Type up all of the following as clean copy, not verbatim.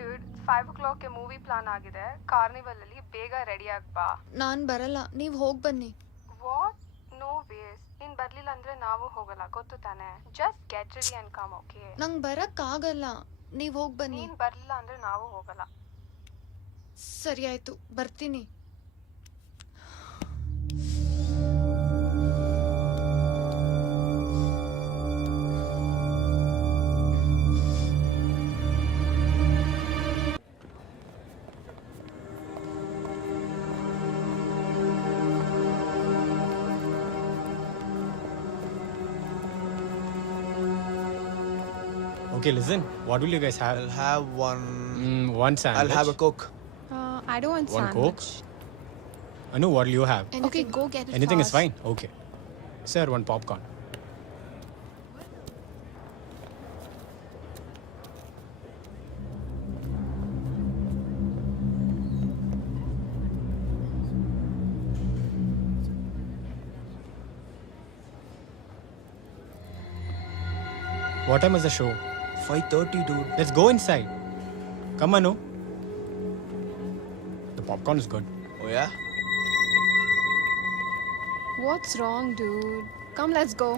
Dude 5 o'clockಗೆ movie plan ಆಗಿದೆ. Carnival ಅಲ್ಲಿ ಬೇಗ ರೆಡಿ ಆಗ್ ಬಾ. ನಾನ್ ಬರಲ್ಲ, ನೀವ್ ಹೋಗ್ ಬನ್ನಿ. ವಾಟ್? No ways. ನೀನ್ ಬರ್ಲಿಲ್ಲ ಅಂದ್ರೆ ನಾವು ಹೋಗಲ್ಲ, ಗೊತ್ತು ತಾನೆ. Just get ready and come, okay? ನಂಗ್ ಬರಕ್ ಆಗಲ್ಲ, ನೀವ್ ಹೋಗ್ ಬನ್ನಿ. ನೀನ್ ಬರ್ಲಿಲ್ಲ ಅಂದ್ರೆ ನಾವು ಹೋಗಲ್ಲ. ಸರಿ ಆಯ್ತು, ಬರ್ತೀನಿ. Okay, listen. What will you guys have? I'll have One sandwich. I'll have a Coke. I don't want One sandwich. Coke? Anu, what will you have? Anything. Okay, go get it Anything is fast. fine. Okay. Sir, one popcorn. What time is the show? 5:30, dude. Let's go inside. Come, Anu. The popcorn is good. Oh yeah? What's wrong, dude? Come, let's go.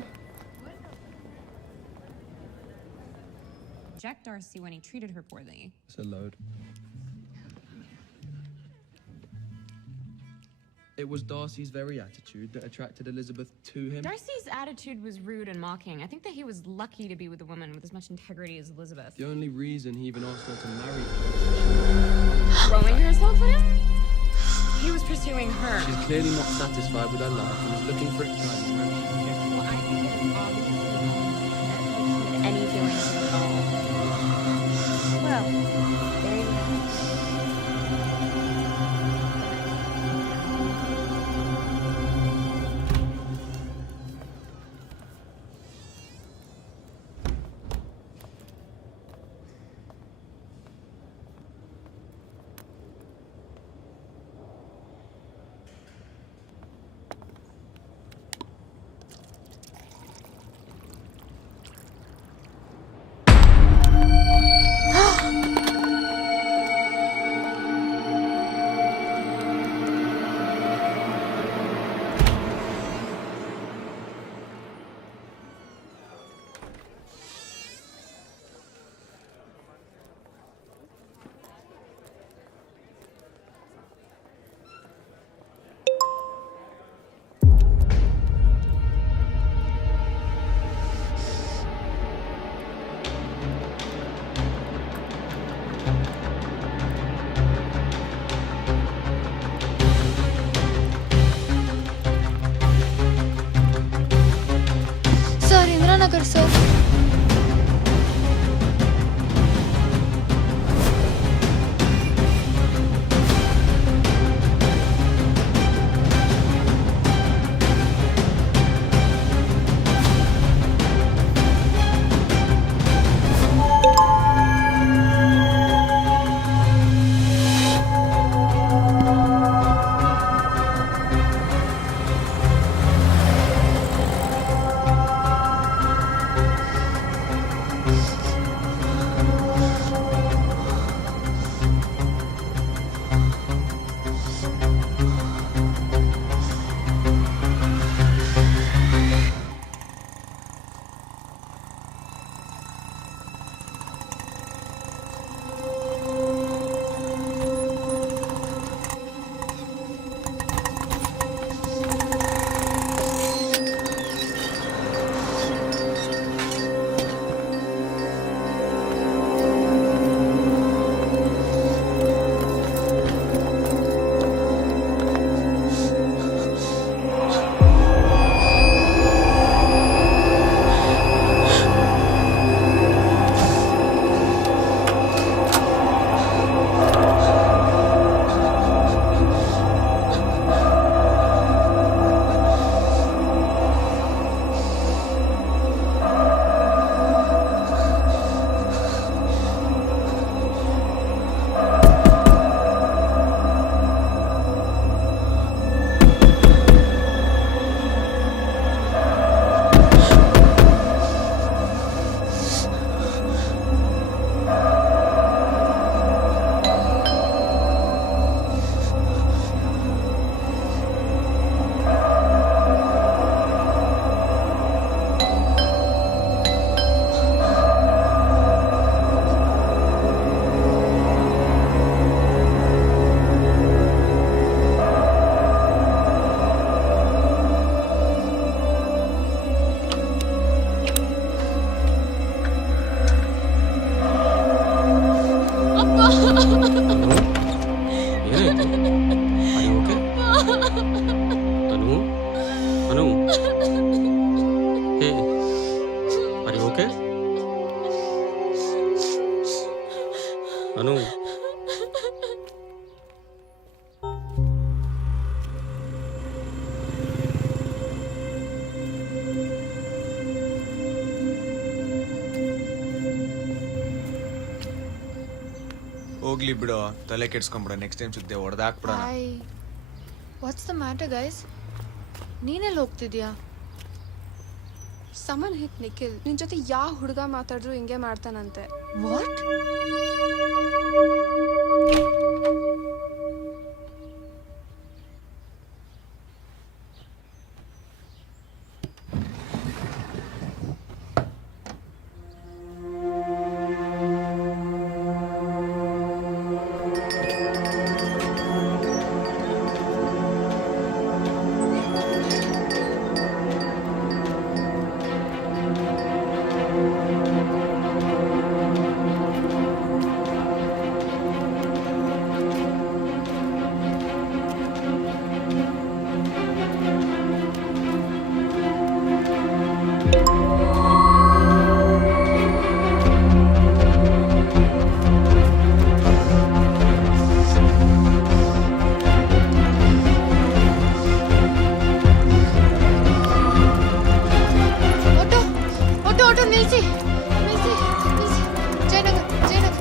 Reject Darcy when he treated her poorly. It's a load. It was Darcy's very attitude that attracted Elizabeth to him. Darcy's attitude was rude and mocking. I think that he was lucky to be with a woman with as much integrity as Elizabeth. The only reason he even asked her to marry him. Throwing herself at him? He was pursuing her. She's clearly not satisfied with her life and is looking for excitement where she can get it. Well, I think it is obviously not that he had any feelings for her at all. Well, there you go. ಅನು ಹೋಗ್ಲಿ ಬಿಡು, ತಲೆ ಕೆಡ್ಸ್ಕೊಂಬಿಡ. Next time ಸಿಗ್ದೆ ಹೊಡೆದಾಕ್ಬಿಡ. Hi, what's the matter guys? ನೀನೆಲ್ಲಿ ಹೋಗ್ತಿದ್ಯಾ? Someone hit Nikhil. ನಿನ್ ಜೊತೆ ಯಾವ ಹುಡುಗ ಮಾತಾಡಿದ್ರು ಹಿಂಗೆ ಮಾಡ್ತಾನಂತೆ. ವಾಟ್? ಆಟೋ ನಿಲ್ಸಿ ನಿಲ್ಸಿ ನಿಲ್ಸಿ. Jayanagar Jayanagar.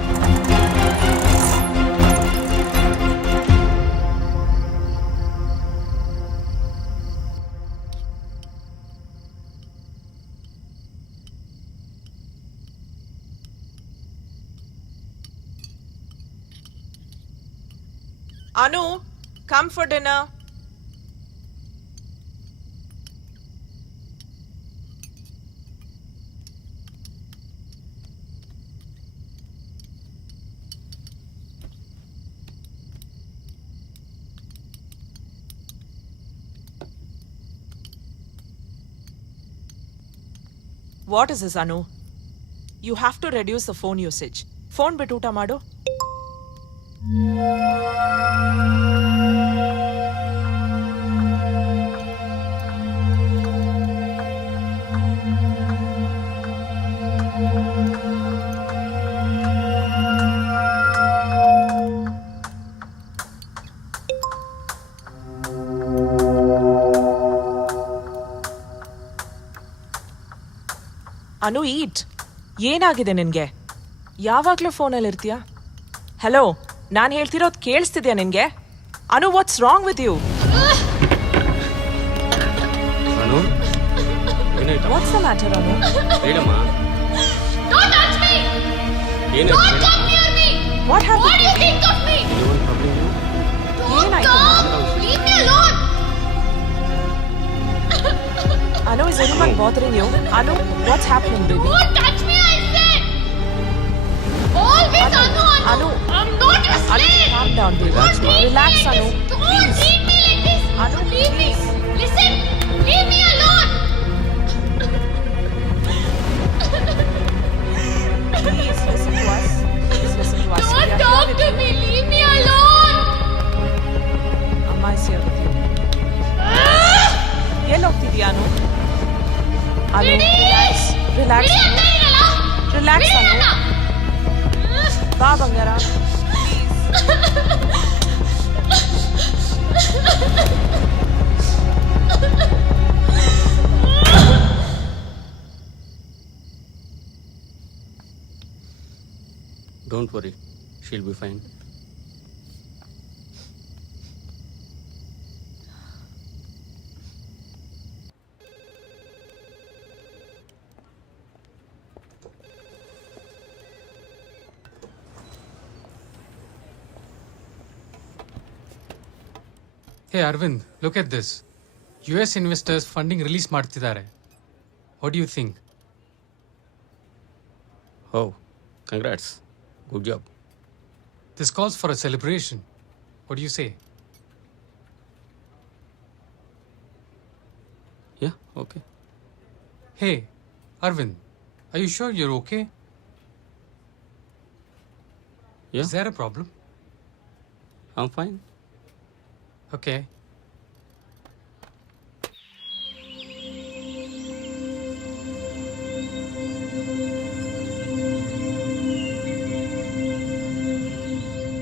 Anu, come for dinner. What is this, Anu? You have to reduce the phone usage. Phone ಬಿಟ್ಟು ಊಟ ಮಾಡು. ಅನು, ಈಟ್. ಏನಾಗಿದೆ ನಿನ್ಗೆ? ಯಾವಾಗ್ಲೂ ಫೋನಲ್ಲಿ ಇರ್ತೀಯಾ? ಹಲೋ, ನಾನು ಹೇಳ್ತಿರೋದು ಕೇಳಿಸ್ತಿದ್ಯಾ ನಿನ್ಗೆ? ಅನು, ವಾಟ್ಸ್ ರಾಂಗ್ ವಿತ್ ಯು? ಅನು ಏನಾಯ್ತು? ವಾಟ್ಸ್ ದ ಮ್ಯಾಟರ್ ಅನು? ಹೇಳಮ್ಮ. ಏನಾಯ್ತು? What happen? ಏನಾಯ್ತು? Anu, is anyone bothering you? Anu, what's happening, baby? Don't touch me, I said! Always Anu, Anu. I'm not your Anu, slave! calm down, baby. Relax, Anu. Don't treat me like this! Anu, leave me! Listen! Leave me alone! Please, listen to us. Please listen to us. We Don't are talk here with to you. me! Leave me alone! Amma is here with you. ಎಲ್ಲಿ ಹೋಗ್ತಿದ್ಯಾ ಅನು? ಅನು, relax. Relax ಅನು. Relax ಅನು. ಬಾ ಬಂಗಾರ. Don't worry, she'll be fine. Hey Arvind, look at this. US investors funding release ಮಾಡ್ತಿದ್ದಾರೆ. What do you think? Oh, congrats. Good job. This calls for a celebration. What do you say? Yeah, okay. Hey, Arvind, are you sure you're okay? Yeah, Is there a problem? I'm fine. Okay.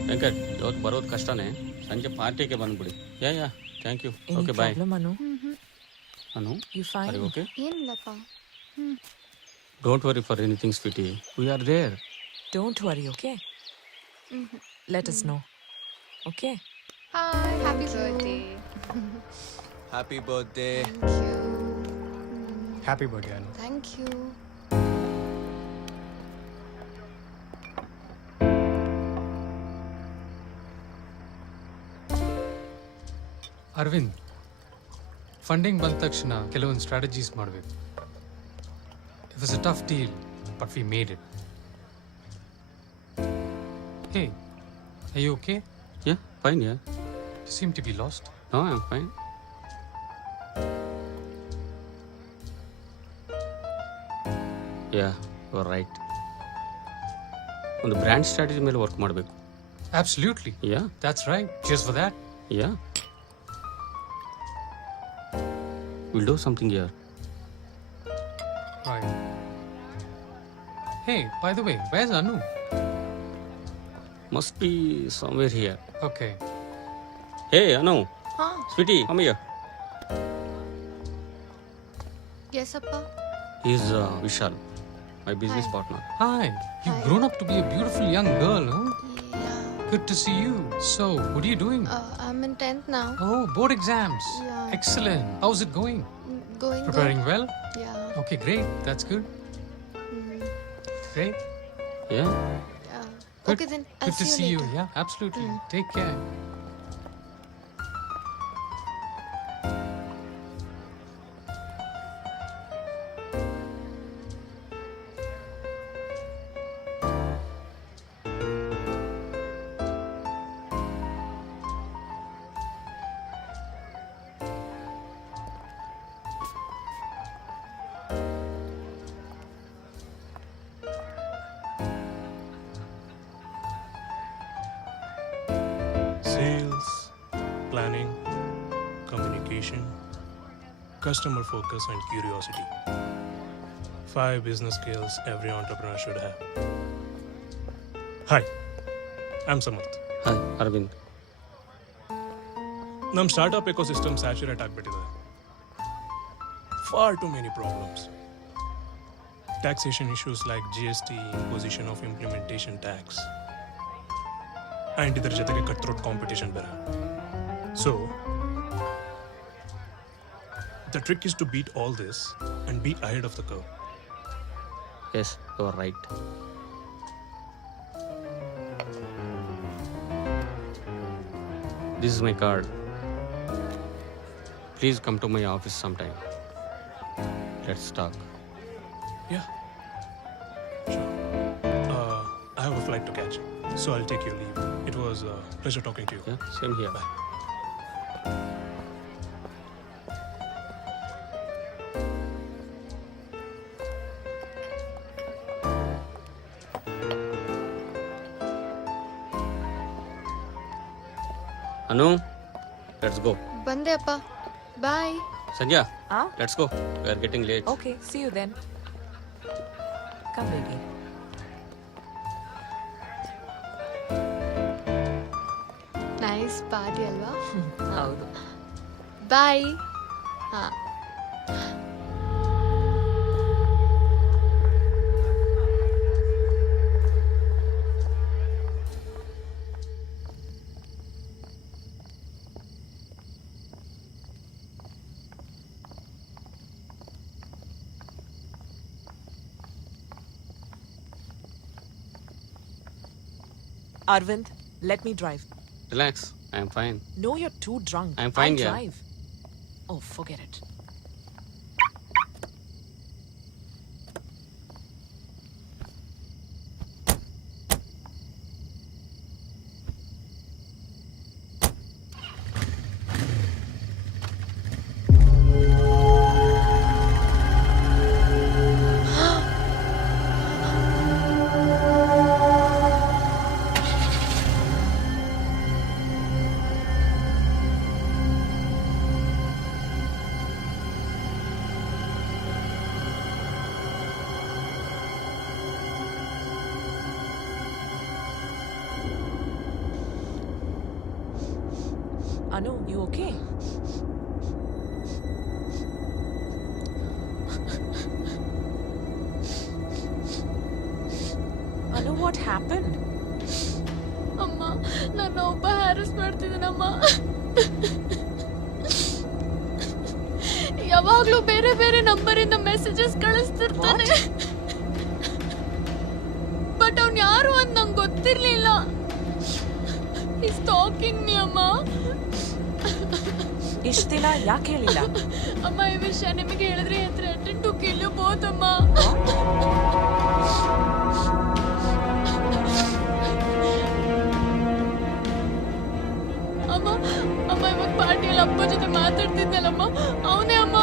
Venkat ಇವತ್ತು ಬರೋದು ಕಷ್ಟನೇ, ಸಂಜೆ ಪಾರ್ಟಿಗೆ ಬಂದ್ಬಿಡಿ. Yeah thank you. Any okay bye. problem, Anu? Anu You fine? Okay? ಏನಿಲ್ಲಪ್ಪ. Don't worry for anything sweetie, we are there. Don't worry, okay? Let us know. Okay? Hi, happy birthday. Happy birthday. Thank you. Happy birthday Anu. Thank you. Aravind, funding ಬಂದ ತಕ್ಷಣ ಕೆಲವೊಂದು strategies ಮಾಡಬೇಕು. It was a tough deal but we made it. Hey, are you okay? Yeah fine. Yeah you seem to be lost. No I am fine. Yeah you are right. ಒಂದು brand strategy ಮೇಲೆ work ಮಾಡಬೇಕು. Absolutely. Yeah That's right. Cheers for that. Yeah will do something here. Right. Hey, by the way, where's Anu? Must be somewhere here. Okay. Hey Anu, ಹಾ, sweetie come here. yes appa. Is Vishal, my business partner. Hi. You've Hi. grown up to be a beautiful young girl, huh? Yeah. Good to see you. So, what are you doing? I'm in 10th now. Oh, board exams. Yeah. Excellent. How's it going? Going Preparing well? good. Yeah. Okay, great. That's good. Great. Yeah. Yeah. Good. Okay then. I'll Good to see you. later. Yeah, absolutely. Take care. Sales, planning, communication, customer focus, and curiosity. 5 business skills every entrepreneur should have. Hi, I'm Samarth. Hi Aravind. ನಮ್ಮ startup ecosystem saturate ಆಗಿಬಿಟ್ಟಿದೆ. Far too many problems. Taxation issues like GST, imposition of implementation tax. And ಇದರ ಜೊತೆಗೆ cutthroat competition ಬೇರೆ. So the trick is to beat all this and be ahead of the curve. Yes you are right. This is my card. Please come to my office some time. Let's talk. Yeah, sure. I have a flight to catch, so I'll take your leave. It was a pleasure talking to you. Yeah, same here. Bye. Anu, let's go. ಬಂದೆ ಅಪ್ಪ. Bye. ಸಂಜಯಾ, Ah? Let's go. We are getting late. Okay, see you then. Come, baby. Nice party ಅಲ್ವಾ? ಹೌದು. Bye. ಹಾ. Arvind, let me drive. Relax, I am fine. No, you're too drunk. I'm fine, I'll yeah. drive. Oh, forget it. Anu, you okay? Anu, what happened? ಅಮ್ಮ ನನ್ನ ಒಬ್ಬ ಹ್ಯಾರಸ್ ಮಾಡ್ತಿದ್ದಾನಮ್ಮ. ಯಾವಾಗ್ಲೂ ಬೇರೆ ಬೇರೆ ನಂಬರಿಂದ ಮೆಸೇಜಸ್ ಕಳಿಸ್ತಿರ್ತಾನೆ. ಬಟ್ ಅವ್ನು ಯಾರು ಅಂತ ನಂಗೆ ಗೊತ್ತಿರ್ಲಿಲ್ಲ. He's stalking me, ಅಮ್ಮ. ಇಷ್ಟು ದಿನ ಯಾಕೆ ಹೇಳಿಲ್ಲ? ಅಮ್ಮ ಈ ವಿಷಯ ನಿಮಗೆ ಹೇಳಿದ್ರೆ threaten to kill you both, ಅಮ್ಮ. ಅಮ್ಮ ಅಮ್ಮ ಇವಾಗ ಪಾರ್ಟಿಯಲ್ಲಿ ಅಪ್ಪ ಜೊತೆ ಮಾತಾಡ್ತಿದ್ದಲ್ಲಮ್ಮ, ಅವನೇ ಅಮ್ಮ.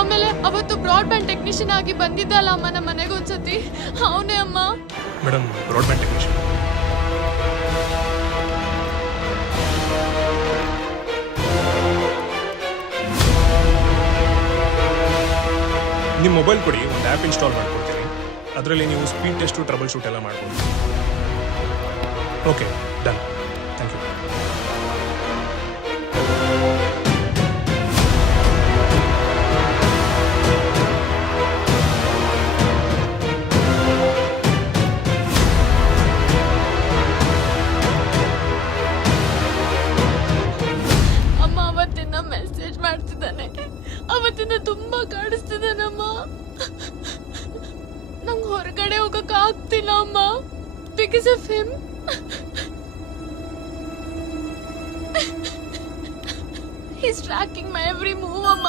ಆಮೇಲೆ ಅವತ್ತು ಬ್ರಾಡ್ಬ್ಯಾಂಡ್ ಟೆಕ್ನಿಷಿಯನ್ ಆಗಿ ಬಂದಿದ್ದಲ್ಲ ಅಮ್ಮ ನಮ್ಮ ಮನೆಗೆ ಒಂದ್ಸತಿ, ಅವನೇ ಅಮ್ಮ. Madam, broadband technician. ನಿಮ್ಮ ಮೊಬೈಲ್ ಕೊಡಿ, ಒಂದು ಆ್ಯಪ್ ಇನ್ಸ್ಟಾಲ್ ಮಾಡ್ಕೊಡ್ತೀನಿ. ಅದರಲ್ಲಿ ನೀವು ಸ್ಪೀಡ್ ಟೆಸ್ಟು, ಟ್ರಬಲ್ ಶೂಟ್ ಎಲ್ಲ ಮಾಡ್ಬೋದು. Okay, done. Thank you. ಅಮ್ಮ ಅವತ್ತಿಂದ ಮೆಸೇಜ್ ಮಾಡ್ತಿದ್ದಾನೆ, ಅವತ್ತಿಂದ ತುಂಬಾ ಕಾಡಿಸ್ತಿದ್ದಾನಮ್ಮ. ನಂಗೆ ಹೊರಗಡೆ ಹೋಗಕ್ ಆಗ್ತಿಲ್ಲ ಅಮ್ಮ, because of him. He's tracking my every move, ಅಮ್ಮ.